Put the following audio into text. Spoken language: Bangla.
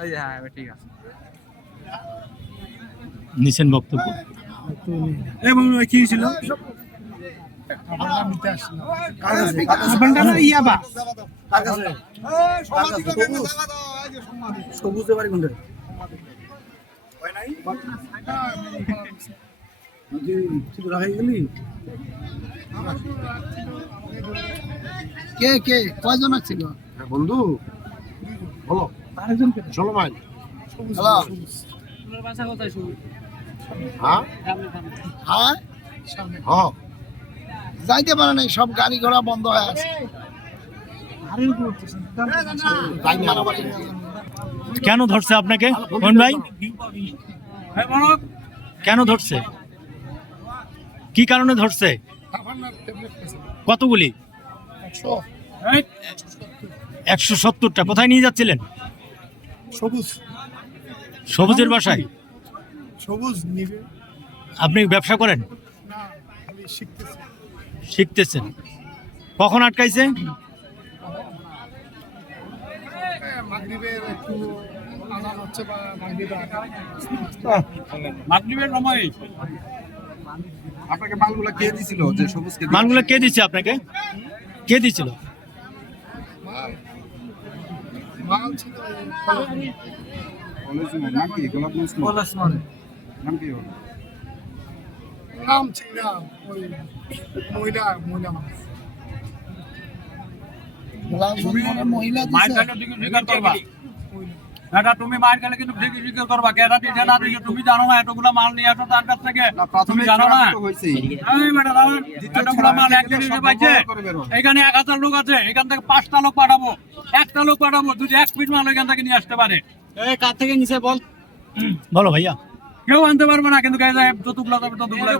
হ্যাঁ ঠিক আছে নিছেন বক্তব্য এবং কি ছিল সবুজে বাড়ি কোনটা কে কে কয়জন ছিল বন্ধু বলো চলো ভাই হ্যাঁ হ্যাঁ হ্যাঁ যাইতে পারে নাই, সব গাড়ি ঘোড়া বন্ধ হয়ে আছে। কেন ধরছে আপনাকে মোহন ভাই? কেন ধরছে? কি কারণে ধরছে? কতগুলি? 170টা। কোথায় নিয়ে যাচ্ছিলেন? সবুজ সবুজের বাসায়। সবুজ নিবে আপনি ব্যবসা করেন? না, খালি শিখতেছে। শিখতেছেন। কখন আটকাইছে? মাগরিবের একটু আজান হচ্ছে বা মাগরিবের সময় আপনাকে মালগুলা কে দিছিল? যে সবুজ মালগুলো কে দিচ্ছে আপনাকে? কে দিছিল? মাল ছিল নাম কি? গোলাপ নাম কি? নাম ছিল ওই মহিলা মানুষ। মহিলা মায়ের কাছে তুমি স্বীকার করবা এটা তুমি মায়ের কাছে কিন্তু ঠিকই স্বীকার করবা কেটা দিছে না দিছে তুমি জানো না এতগুলা মাল নিয়ে আসো তার কাছ থেকে তুমি জানো না এই বেটা দাও এতগুলা মাল একদিন এসে পাইছে এখানে 1000 লোক আছে এখান থেকে 5টা লোক পাঠাবো একটা লোক পাঠাবো যদি 1 পিস মাল এখান থেকে নিয়ে আসতে পারে এই কার থেকে নিছে বল বলো ভাইয়া। কেউ আনতে পারবে না কিন্তু যতগুলা যাবে ততগুলা